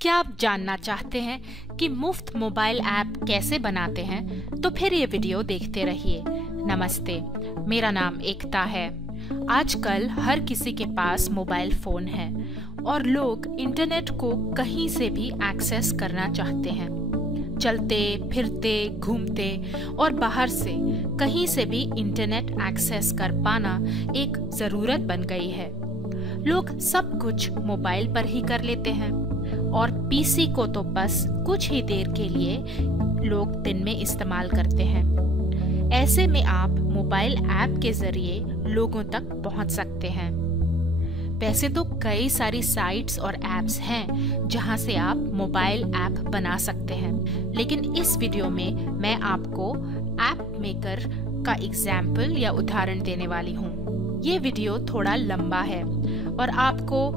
क्या आप जानना चाहते हैं कि मुफ्त मोबाइल ऐप कैसे बनाते हैं? तो फिर ये वीडियो देखते रहिए। नमस्ते, मेरा नाम एकता है। आजकल हर किसी के पास मोबाइल फ़ोन है और लोग इंटरनेट को कहीं से भी एक्सेस करना चाहते हैं। चलते फिरते घूमते और बाहर से कहीं से भी इंटरनेट एक्सेस कर पाना एक ज़रूरत बन गई है। लोग सब कुछ मोबाइल पर ही कर लेते हैं और पीसी को तो बस कुछ ही देर के लिए लोग दिन में इस्तेमाल करते हैं। ऐसे में आप मोबाइल ऐप के ज़रिए लोगों तक पहुंच सकते हैं। वैसे तो कई सारी साइट्स और ऐप्स हैं जहां से आप मोबाइल ऐप बना सकते हैं, लेकिन इस वीडियो में मैं आपको ऐप मेकर का एग्जाम्पल या उदाहरण देने वाली हूं। ये वीडियो थोड़ा लंबा है और आपको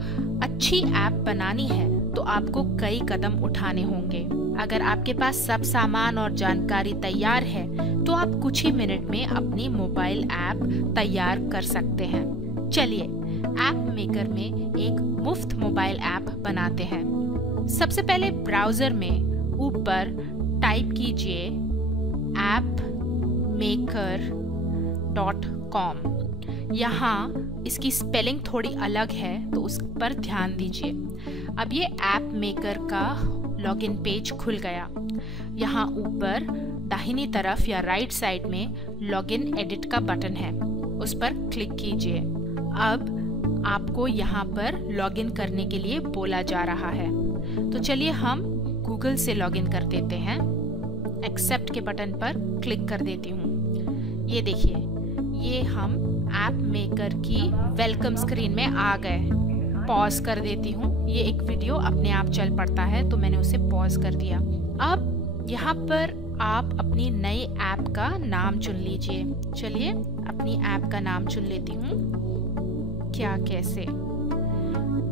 अच्छी ऐप बनानी है तो आपको कई कदम उठाने होंगे। अगर आपके पास सब सामान और जानकारी तैयार है तो आप कुछ ही मिनट में अपनी मोबाइल ऐप तैयार कर सकते हैं। चलिए ऐप मेकर में एक मुफ्त मोबाइल ऐप बनाते हैं। सबसे पहले ब्राउजर में ऊपर टाइप कीजिए appmaker.com। यहाँ इसकी स्पेलिंग थोड़ी अलग है तो उस पर ध्यान दीजिए। अब ये ऐप मेकर का लॉगिन पेज खुल गया। यहाँ ऊपर दाहिनी तरफ या राइट साइड में लॉगिन एडिट का बटन है, उस पर क्लिक कीजिए। अब आपको यहाँ पर लॉगिन करने के लिए बोला जा रहा है, तो चलिए हम गूगल से लॉगिन कर देते हैं। एक्सेप्ट के बटन पर क्लिक कर देती हूँ। ये देखिए, ये हम ऐप मेकर की वेलकम स्क्रीन में आ गए। पॉज कर देती हूँ। ये एक वीडियो अपने आप चल पड़ता है तो मैंने उसे पॉज कर दिया। अब यहाँ पर आप अपनी नई ऐप का नाम चुन लीजिए। चलिए अपनी ऐप का नाम चुन लेती हूँ, क्या कैसे,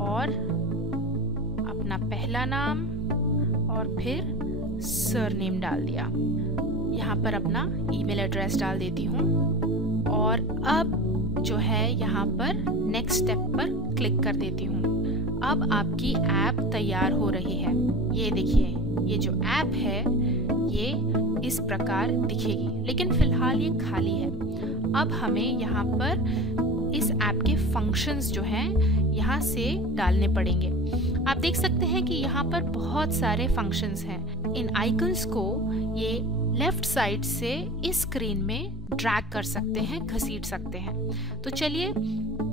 और अपना पहला नाम और फिर सरनेम डाल दिया। यहाँ पर अपना ईमेल एड्रेस डाल देती हूँ और अब जो है यहाँ पर नेक्स्ट स्टेप पर क्लिक कर देती हूँ। अब आपकी ऐप तैयार हो रही है। ये देखिए, ये जो ऐप है ये इस प्रकार दिखेगी, लेकिन फिलहाल ये खाली है। अब हमें यहाँ पर इस ऐप के फंक्शंस जो हैं यहाँ से डालने पड़ेंगे। आप देख सकते हैं कि यहाँ पर बहुत सारे फंक्शंस हैं। इन आइकन्स को ये लेफ्ट साइड से इस स्क्रीन में ड्रैग कर सकते हैं, घसीट सकते हैं। तो चलिए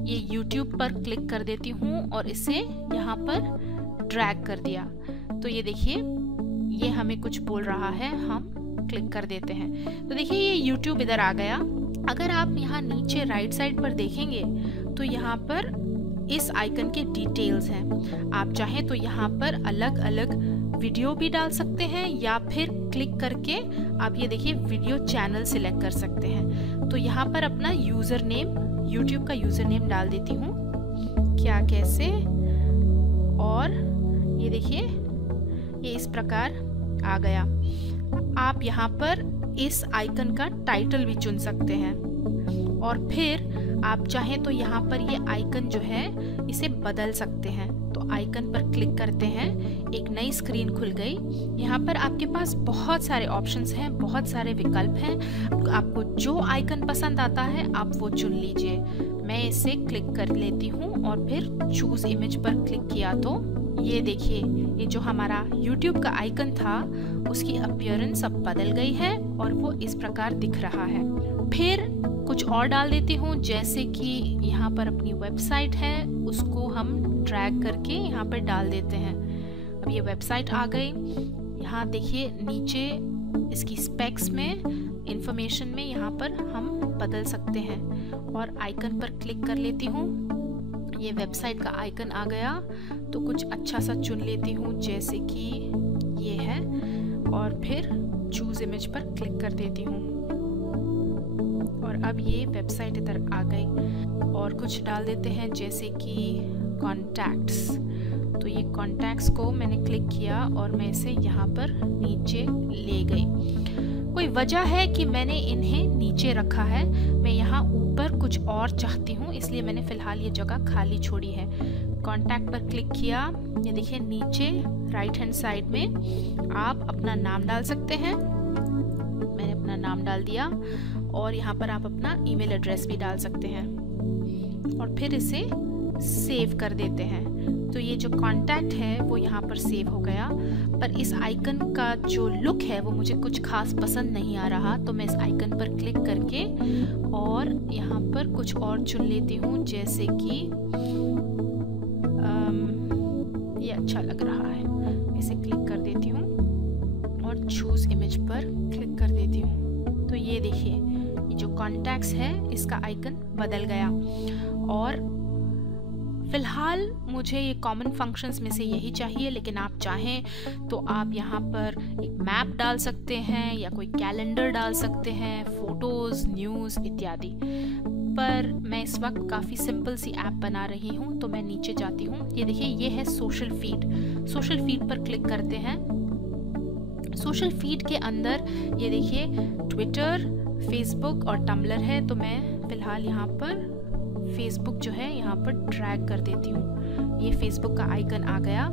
ये YouTube पर क्लिक कर देती हूँ और इसे यहाँ पर ड्रैग कर दिया। तो ये देखिए, ये हमें कुछ बोल रहा है, हम क्लिक कर देते हैं। तो देखिए ये YouTube इधर आ गया। अगर आप यहाँ नीचे राइट साइड पर देखेंगे तो यहाँ पर इस आइकन के डिटेल्स हैं। आप चाहें तो यहाँ पर अलग अलग वीडियो भी डाल सकते हैं या फिर क्लिक करके आप ये देखिए वीडियो चैनल सिलेक्ट कर सकते हैं। तो यहाँ पर अपना यूज़र नेम, YouTube का यूज़र नेम डाल देती हूँ, क्या कैसे, और ये देखिए ये इस प्रकार आ गया। आप यहाँ पर इस आइकन का टाइटल भी चुन सकते हैं और फिर आप चाहें तो यहाँ पर ये आइकन जो है इसे बदल सकते हैं। तो आइकन पर क्लिक करते हैं, एक नई स्क्रीन खुल गई। यहाँ पर आपके पास बहुत सारे ऑप्शंस हैं, बहुत सारे विकल्प हैं। आपको जो आइकन पसंद आता है आप वो चुन लीजिए। मैं इसे क्लिक कर लेती हूँ और फिर चूज इमेज पर क्लिक किया तो ये देखिए, ये जो हमारा YouTube का आइकन था उसकी अपीयरेंस अब बदल गई है और वो इस प्रकार दिख रहा है। फिर कुछ और डाल देती हूँ, जैसे कि यहाँ पर अपनी वेबसाइट है, उसको हम ड्रैग करके यहाँ पर डाल देते हैं। अब ये वेबसाइट आ गई। यहाँ देखिए नीचे इसकी स्पेक्स में, इंफॉर्मेशन में यहाँ पर हम बदल सकते हैं और आइकन पर क्लिक कर लेती हूँ। ये वेबसाइट का आइकन आ गया तो कुछ अच्छा सा चुन लेती हूँ, जैसे कि ये है, और फिर चूज इमेज पर क्लिक कर देती हूँ और अब ये वेबसाइट इधर आ गई। और कुछ डाल देते हैं जैसे कि कॉन्टैक्ट्स। तो ये कॉन्टैक्ट्स को मैंने क्लिक किया और मैं इसे यहाँ पर नीचे ले गई। कोई वजह है कि मैंने इन्हें नीचे रखा है, मैं यहाँ ऊपर कुछ और चाहती हूँ, इसलिए मैंने फिलहाल ये जगह खाली छोड़ी है। कांटेक्ट पर क्लिक किया, ये देखिए नीचे राइट हैंड साइड में आप अपना नाम डाल सकते हैं। मैंने अपना नाम डाल दिया और यहाँ पर आप अपना ईमेल एड्रेस भी डाल सकते हैं और फिर इसे सेव कर देते हैं। तो ये जो कांटेक्ट है वो यहाँ पर सेव हो गया, पर इस आइकन का जो लुक है वो मुझे कुछ खास पसंद नहीं आ रहा, तो मैं इस आइकन पर क्लिक करके और यहाँ पर कुछ और चुन लेती हूँ, जैसे कि ये अच्छा लग रहा है, इसे क्लिक कर देती हूँ और चूज इमेज पर क्लिक कर देती हूँ। तो ये देखिए ये जो कॉन्टैक्ट्स है इसका आइकन बदल गया। और फिलहाल मुझे ये कॉमन फंक्शंस में से यही चाहिए, लेकिन आप चाहें तो आप यहाँ पर एक मैप डाल सकते हैं या कोई कैलेंडर डाल सकते हैं, फोटोज़, न्यूज़ इत्यादि। पर मैं इस वक्त काफ़ी सिंपल सी ऐप बना रही हूँ, तो मैं नीचे जाती हूँ। ये देखिए ये है सोशल फीड। सोशल फीड पर क्लिक करते हैं। सोशल फीड के अंदर ये देखिए ट्विटर, फेसबुक और टम्बलर है, तो मैं फ़िलहाल यहाँ पर फेसबुक जो है यहाँ पर ड्रैग कर देती हूँ। ये फेसबुक का आइकन आ गया।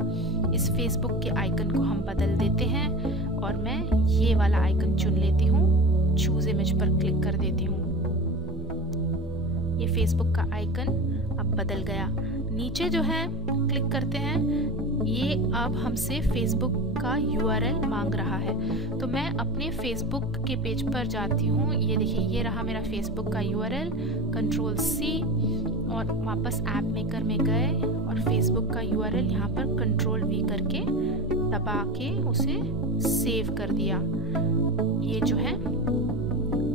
इस फेसबुक के आइकन को हम बदल देते हैं और मैं ये वाला आइकन चुन लेती हूँ, चूज इमेज पर क्लिक कर देती हूँ। ये फेसबुक का आइकन अब बदल गया। नीचे जो है क्लिक करते हैं, ये अब हमसे फेसबुक का URL मांग रहा है, तो मैं अपने फेसबुक के पेज पर जाती हूँ। ये देखिए ये रहा मेरा फेसबुक का URL, Ctrl+C और वापस ऐप मेकर में गए और फेसबुक का URL यहाँ पर Ctrl+V करके दबा के उसे सेव कर दिया। ये जो है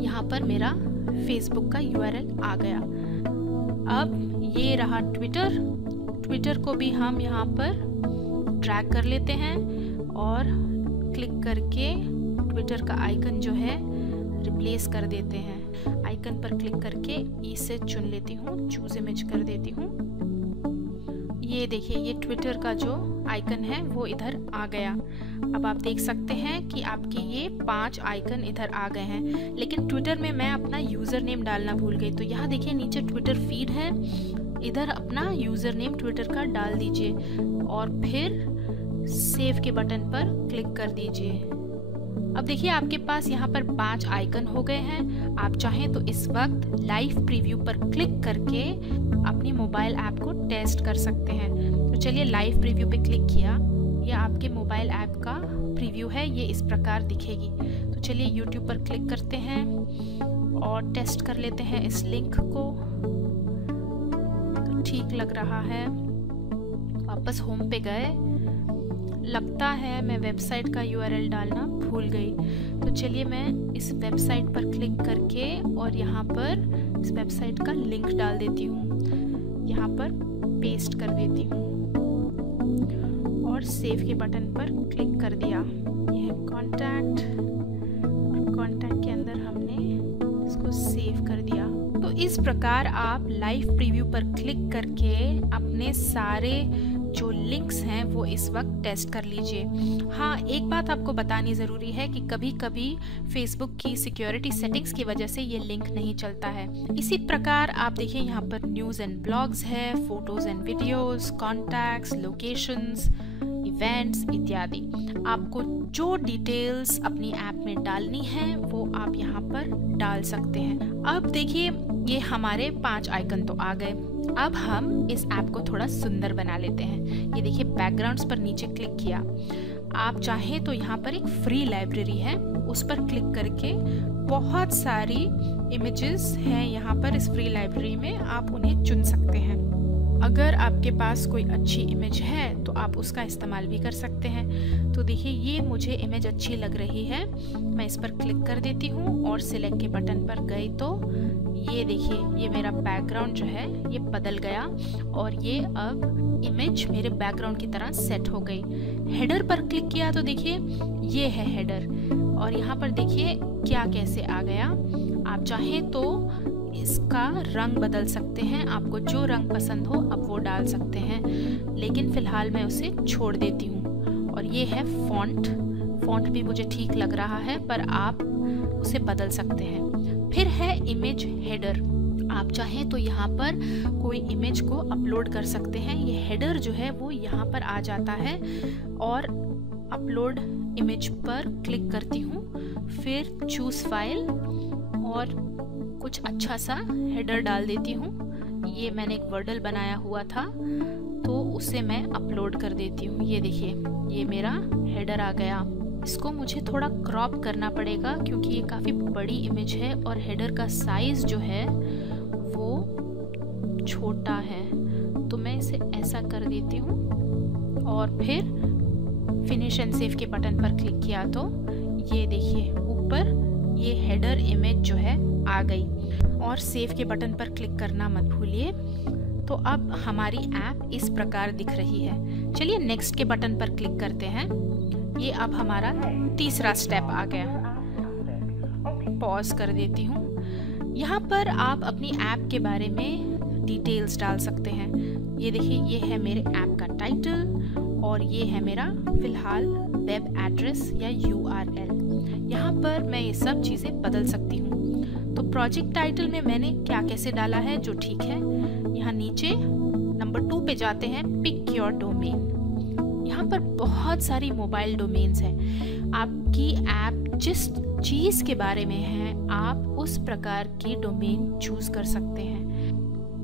यहाँ पर मेरा फेसबुक का URL आ गया। अब ये रहा ट्विटर। ट्विटर को भी हम यहाँ पर ड्रैग कर लेते हैं और क्लिक करके ट्विटर का आइकन जो है रिप्लेस कर देते हैं। आइकन पर क्लिक करके इसे चुन लेती हूँ, चूज इमेज कर देती हूँ। ये देखिए ये ट्विटर का जो आइकन है वो इधर आ गया। अब आप देख सकते हैं कि आपके ये 5 आइकन इधर आ गए हैं, लेकिन ट्विटर में मैं अपना यूज़र नेम डालना भूल गई। तो यहाँ देखिए नीचे ट्विटर फीड है, इधर अपना यूज़र नेम ट्विटर का डाल दीजिए और फिर सेव के बटन पर क्लिक कर दीजिए। अब देखिए आपके पास यहाँ पर 5 आइकन हो गए हैं। आप चाहें तो इस वक्त लाइव प्रीव्यू पर क्लिक करके अपनी मोबाइल ऐप को टेस्ट कर सकते हैं। तो चलिए लाइव प्रीव्यू पे क्लिक किया, ये आपके मोबाइल ऐप का प्रीव्यू है, ये इस प्रकार दिखेगी। तो चलिए यूट्यूब पर क्लिक करते हैं और टेस्ट कर लेते हैं इस लिंक को। तो ठीक लग रहा है। वापस होम पे गए, लगता है मैं वेबसाइट का URL डालना भूल गई। तो चलिए मैं इस वेबसाइट पर क्लिक करके और यहाँ पर इस वेबसाइट का लिंक डाल देती हूँ, यहाँ पर पेस्ट कर देती हूँ और सेव के बटन पर क्लिक कर दिया। यह है कॉन्टैक्ट और कॉन्टैक्ट के अंदर हमने इसको सेव कर दिया। तो इस प्रकार आप लाइव प्रीव्यू पर क्लिक करके अपने सारे जो लिंक्स हैं वो इस वक्त टेस्ट कर लीजिए। हाँ, एक बात आपको बतानी ज़रूरी है कि कभी कभी फेसबुक की सिक्योरिटी सेटिंग्स की वजह से ये लिंक नहीं चलता है। इसी प्रकार आप देखिए यहाँ पर न्यूज़ एंड ब्लॉग्स है, photos and videos, contacts, locations, events इत्यादि। आपको जो डिटेल्स अपनी ऐप में डालनी है वो आप यहाँ पर डाल सकते हैं। अब देखिए ये हमारे 5 आइकन तो आ गए। अब हम इस ऐप को थोड़ा सुंदर बना लेते हैं। ये देखिए बैकग्राउंड्स पर नीचे क्लिक किया। आप चाहें तो यहाँ पर एक फ्री लाइब्रेरी है, उस पर क्लिक करके बहुत सारी इमेजेस हैं यहाँ पर इस फ्री लाइब्रेरी में, आप उन्हें चुन सकते हैं। अगर आपके पास कोई अच्छी इमेज है तो आप उसका इस्तेमाल भी कर सकते हैं। तो देखिए ये मुझे इमेज अच्छी लग रही है, मैं इस पर क्लिक कर देती हूँ और सिलेक्ट के बटन पर गई तो ये देखिए ये मेरा बैकग्राउंड जो है ये बदल गया और ये अब इमेज मेरे बैकग्राउंड की तरह सेट हो गई। हेडर पर क्लिक किया तो देखिए ये है हेडर और यहाँ पर देखिए क्या कैसे आ गया। आप चाहें तो इसका रंग बदल सकते हैं, आपको जो रंग पसंद हो आप वो डाल सकते हैं, लेकिन फ़िलहाल मैं उसे छोड़ देती हूँ। और ये है फ़ॉन्ट भी मुझे ठीक लग रहा है, पर आप उसे बदल सकते हैं। फिर है इमेज हेडर आप चाहें तो यहाँ पर कोई इमेज को अपलोड कर सकते हैं। ये हेडर जो है वो यहाँ पर आ जाता है और अपलोड इमेज पर क्लिक करती हूँ, फिर चूज फाइल और कुछ अच्छा सा हेडर डाल देती हूँ। ये मैंने एक वर्डल बनाया हुआ था तो उसे मैं अपलोड कर देती हूँ। ये देखिए, ये मेरा हेडर आ गया। इसको मुझे थोड़ा क्रॉप करना पड़ेगा क्योंकि ये काफ़ी बड़ी इमेज है और हेडर का साइज़ जो है वो छोटा है, तो मैं इसे ऐसा कर देती हूँ और फिर फिनिश एंड सेव के बटन पर क्लिक किया तो ये देखिए ऊपर ये हेडर इमेज जो है आ गई। और सेव के बटन पर क्लिक करना मत भूलिए। तो अब हमारी ऐप इस प्रकार दिख रही है। चलिए नेक्स्ट के बटन पर क्लिक करते हैं। ये अब हमारा तीसरा स्टेप आ गया। पॉज कर देती हूँ। यहाँ पर आप अपनी ऐप के बारे में डिटेल्स डाल सकते हैं। ये देखिए, ये है मेरे ऐप का टाइटल और ये है मेरा फिलहाल वेब एड्रेस या URL। यहाँ पर मैं ये सब चीज़ें बदल सकती हूँ। तो प्रोजेक्ट टाइटल में मैंने क्या कैसे डाला है जो ठीक है। यहाँ नीचे नंबर 2 पे जाते हैं, पिक योर डोमेन। यहाँ पर बहुत सारी मोबाइल डोमेन्स हैं। आपकी ऐप जिस चीज़ के बारे में है आप उस प्रकार की डोमेन चूज कर सकते हैं।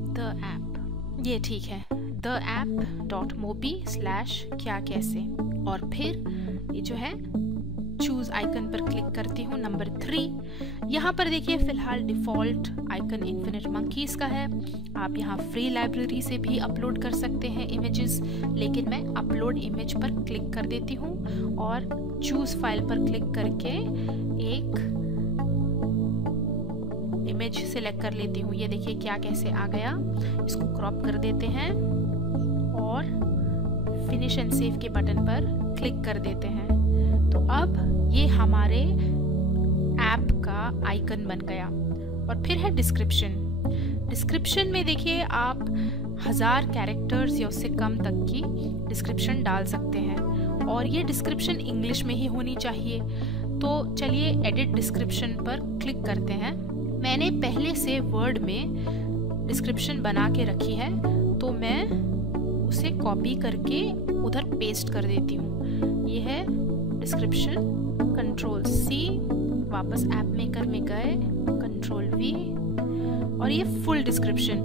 द ऐप, ये ठीक है, theapp.mobi/ क्या कैसे, और फिर ये जो है चूज आइकन पर क्लिक करती हूँ। नंबर 3, यहाँ पर देखिए फिलहाल डिफ़ॉल्ट आइकन इन्फिनिट मंकीज का है। आप यहाँ फ्री लाइब्रेरी से भी अपलोड कर सकते हैं इमेजेस, लेकिन मैं अपलोड इमेज पर क्लिक कर देती हूँ और चूज फाइल पर क्लिक करके एक इमेज सिलेक्ट कर लेती हूँ। ये देखिए क्या कैसे आ गया। इसको क्रॉप कर देते हैं और फिनिश एंड सेव के बटन पर क्लिक कर देते हैं। तो अब ये हमारे ऐप का आइकन बन गया। और फिर है डिस्क्रिप्शन। डिस्क्रिप्शन में देखिए आप 1000 कैरेक्टर्स या उससे कम तक की डिस्क्रिप्शन डाल सकते हैं और ये डिस्क्रिप्शन इंग्लिश में ही होनी चाहिए। तो चलिए एडिट डिस्क्रिप्शन पर क्लिक करते हैं। मैंने पहले से वर्ड में डिस्क्रिप्शन बना के रखी है तो मैं उसे कॉपी करके उधर पेस्ट कर देती हूँ। ये है डिस्क्रिप्शन, Ctrl+C, वापस ऐप मेकर में गए, Ctrl+V, और ये full description.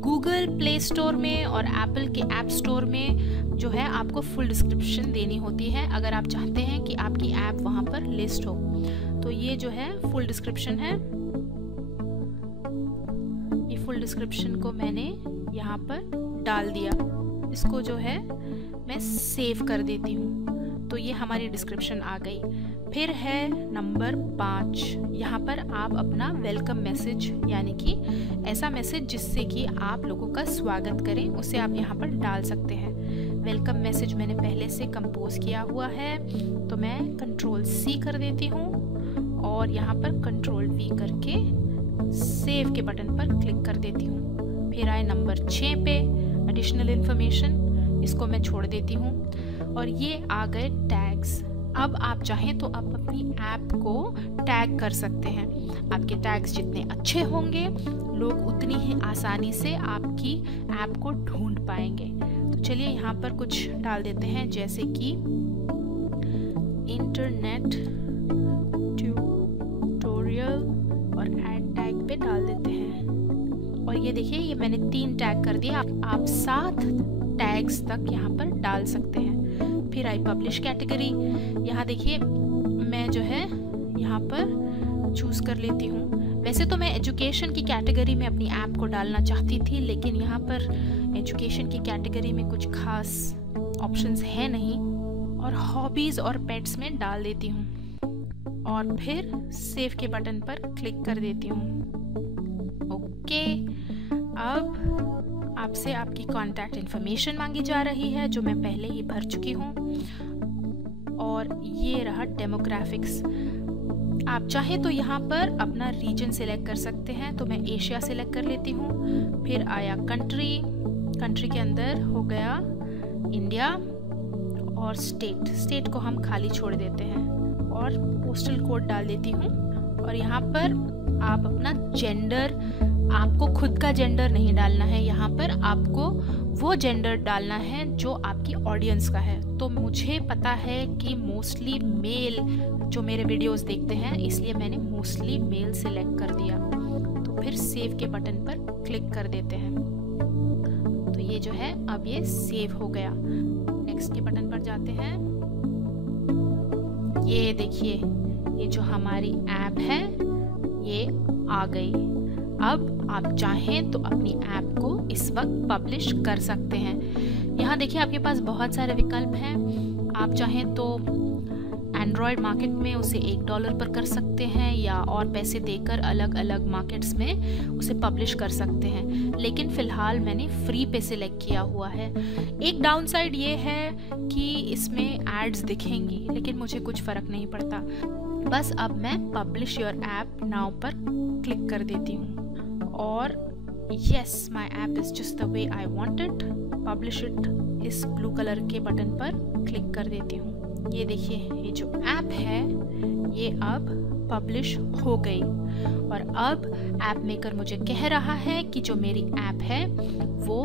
Google play store में और एप्पल के ऐप स्टोर में जो है आपको फुल डिस्क्रिप्शन देनी होती है अगर आप चाहते हैं कि आपकी ऐप वहाँ पर लिस्ट हो। तो ये जो है फुल डिस्क्रिप्शन है। ये फुल डिस्क्रिप्शन को मैंने यहाँ पर डाल दिया। इसको जो है मैं सेव कर देती हूँ। तो ये हमारी डिस्क्रिप्शन आ गई। फिर है नंबर 5। यहाँ पर आप अपना वेलकम मैसेज, यानी कि ऐसा मैसेज जिससे कि आप लोगों का स्वागत करें, उसे आप यहाँ पर डाल सकते हैं। वेलकम मैसेज मैंने पहले से कंपोज किया हुआ है तो मैं Ctrl+C कर देती हूँ और यहाँ पर Ctrl+V करके सेव के बटन पर क्लिक कर देती हूँ। फिर आए नंबर 6 पे एडिशनल इन्फॉर्मेशन, इसको मैं छोड़ देती हूँ। और ये आ गए टैग्स। अब आप चाहें तो आप अपनी ऐप को टैग कर सकते हैं। आपके टैग्स जितने अच्छे होंगे लोग उतनी ही आसानी से आपकी ऐप को ढूंढ पाएंगे। तो चलिए यहाँ पर कुछ डाल देते हैं, जैसे कि इंटरनेट ट्यूटोरियल और ऐड टैग पे डाल देते हैं। और ये देखिए, ये मैंने 3 टैग कर दिया। आप 7 टैग्स तक यहाँ पर डाल सकते हैं। फिर आई पब्लिश कैटेगरी। यहाँ देखिए मैं जो है यहाँ पर चूज कर लेती हूँ। वैसे तो मैं एजुकेशन की कैटेगरी में अपनी ऐप को डालना चाहती थी, लेकिन यहाँ पर एजुकेशन की कैटेगरी में कुछ खास ऑप्शंस है नहीं, और हॉबीज और पेट्स में डाल देती हूँ और फिर सेव के बटन पर क्लिक कर देती हूँ। ओके, अब आपसे आपकी कॉन्टैक्ट इन्फॉर्मेशन मांगी जा रही है जो मैं पहले ही भर चुकी हूँ। और ये रहा डेमोग्राफिक्स। आप चाहें तो यहाँ पर अपना रीजन सिलेक्ट कर सकते हैं, तो मैं एशिया सिलेक्ट कर लेती हूँ। फिर आया कंट्री के अंदर हो गया इंडिया, और स्टेट को हम खाली छोड़ देते हैं और पोस्टल कोड डाल देती हूँ और यहाँ पर आप अपना जेंडर, आपको खुद का जेंडर नहीं डालना है, यहाँ पर आपको वो जेंडर डालना है जो आपकी ऑडियंस का है। तो मुझे पता है कि मोस्टली मेल जो मेरे वीडियोस देखते हैं, इसलिए मैंने मोस्टली मेल सिलेक्ट कर दिया। तो फिर सेव के बटन पर क्लिक कर देते हैं। तो ये जो है अब ये सेव हो गया। नेक्स्ट के बटन पर जाते हैं। ये देखिए, ये जो हमारी ऐप है ये आ गई। अब आप चाहें तो अपनी ऐप को इस वक्त पब्लिश कर सकते हैं। यहाँ देखिए आपके पास बहुत सारे विकल्प हैं। आप चाहें तो एंड्रॉयड मार्केट में उसे $1 पर कर सकते हैं या और पैसे देकर अलग अलग मार्केट्स में उसे पब्लिश कर सकते हैं, लेकिन फ़िलहाल मैंने फ्री पे सिलेक्ट किया हुआ है। एक डाउन साइड ये है कि इसमें एड्स दिखेंगी, लेकिन मुझे कुछ फ़र्क नहीं पड़ता। बस अब मैं पब्लिश योर ऐप नाउ पर क्लिक कर देती हूँ और yes, my app is just the way I wanted, publish it इस ब्लू कलर के बटन पर क्लिक कर देती हूँ। ये देखिए, ये जो ऐप है ये अब पब्लिश हो गई और अब ऐप मेकर मुझे कह रहा है कि जो मेरी ऐप है वो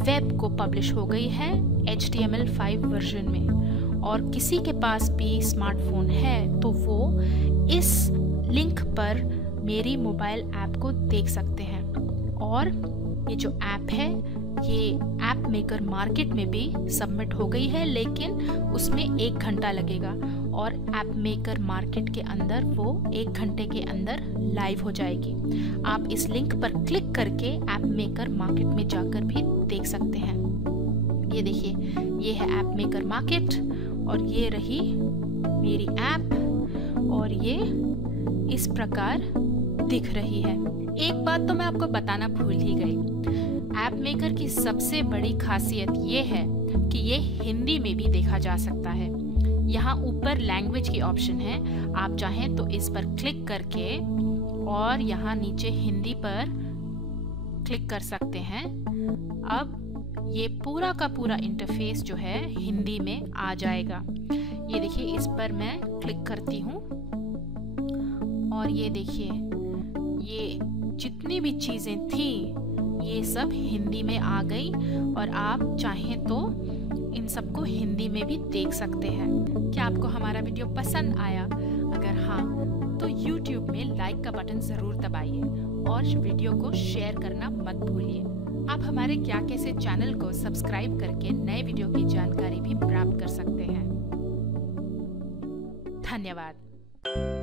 वेब को पब्लिश हो गई है HTML5 वर्जन में। और किसी के पास भी स्मार्टफोन है तो वो इस लिंक पर मेरी मोबाइल ऐप को देख सकते हैं। और ये जो ऐप है ये ऐप मेकर मार्केट में भी सबमिट हो गई है, लेकिन उसमें 1 घंटा लगेगा और ऐप मेकर मार्केट के अंदर वो 1 घंटे के अंदर लाइव हो जाएगी। आप इस लिंक पर क्लिक करके ऐप मेकर मार्केट में जाकर भी देख सकते हैं। ये देखिए, ये है ऐप मेकर मार्केट और ये रही मेरी ऐप और ये इस प्रकार दिख रही है। एक बात तो मैं आपको बताना भूल ही गई, ऐप मेकर की सबसे बड़ी खासियत ये है कि ये हिंदी में भी देखा जा सकता है। यहाँ ऊपर लैंग्वेज की ऑप्शन है, आप चाहें तो इस पर क्लिक करके और यहाँ नीचे हिंदी पर क्लिक कर सकते हैं। अब ये पूरा का पूरा इंटरफेस जो है हिंदी में आ जाएगा। ये देखिए, इस पर मैं क्लिक करती हूँ और ये देखिए, ये जितनी भी चीज़ें थी ये सब हिंदी में आ गई और आप चाहें तो इन सबको हिंदी में भी देख सकते हैं। क्या आपको हमारा वीडियो पसंद आया? अगर हाँ तो YouTube में लाइक का बटन ज़रूर दबाइए और वीडियो को शेयर करना मत भूलिए। आप हमारे क्या कैसे चैनल को सब्सक्राइब करके नए वीडियो की जानकारी भी प्राप्त कर सकते हैं। धन्यवाद।